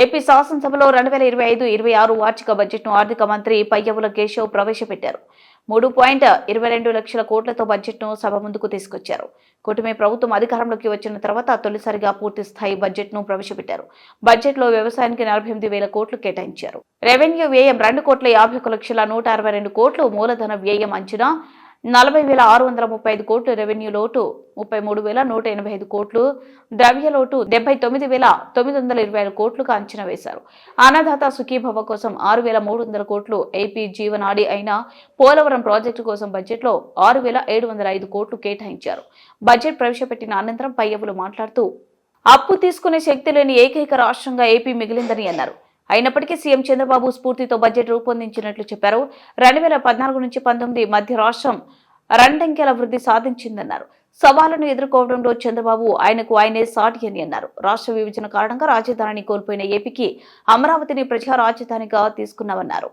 AP శాసనసభలో రెండు వేల ఇరవై ఐదు ఇరవై ఆరు వార్షిక బడ్జెట్ను ఆర్థిక మంత్రి పయ్యవుల కేశవ్ ప్రవేశపెట్టారు. మూడు పాయింట్ ఇరవై రెండు లక్షల కోట్లతో బడ్జెట్ను సభ ముందుకు తీసుకొచ్చారు. కూటమి ప్రభుత్వం అధికారంలోకి వచ్చిన తర్వాత తొలిసారిగా పూర్తి స్థాయి బడ్జెట్ను ప్రవేశపెట్టారు. బడ్జెట్లో వ్యవసాయానికి నలభై ఎనిమిది వేల కోట్లు కేటాయించారు. రెవెన్యూ వ్యయం రెండు కోట్ల యాభై ఒక లక్షల నూట అరవై రెండు కోట్లు మూలధన వ్యయం అంచనా నలభై వేల ఆరు వందల ముప్పై ఐదు కోట్లు రెవెన్యూ లోటు ముప్పై మూడు వేల నూట ఎనభై ఐదు కోట్లు ద్రవ్య లోటు డెబ్బై తొమ్మిది వేల తొమ్మిది వందల ఇరవై ఐదు కోట్లుగా అంచనా వేశారు. అన్నదాత సుఖీభవ కోసం ఆరు వేల మూడు వందల కోట్లు ఏపీ జీవనాడి అయిన పోలవరం ప్రాజెక్టు కోసం బడ్జెట్లో ఆరు వేల ఏడు వందల ఐదు కోట్లు కేటాయించారు. బడ్జెట్ ప్రవేశపెట్టిన అనంతరం పయ్యవులు మాట్లాడుతూ అప్పు తీసుకునే శక్తి లేని ఏకైక రాష్ట్రంగా ఏపీ మిగిలిందని అన్నారు. అయినప్పటికీ సీఎం చంద్రబాబు స్ఫూర్తితో బడ్జెట్ రూపొందించినట్లు చెప్పారు. రెండు వేల పద్నాలుగు నుంచి పంతొమ్మిది మధ్య రాష్ట్రం రెండంకెల వృద్ధి సాధించిందన్నారు. సవాళ్ళను ఎదుర్కోవడంలో చంద్రబాబు ఆయనకు ఆయనే సాటి అని అన్నారు. రాష్ట్ర విభజన కారణంగా రాజధానిని కోల్పోయిన ఏపీకి అమరావతిని ప్రజా రాజధానిగా తీసుకున్నామన్నారు.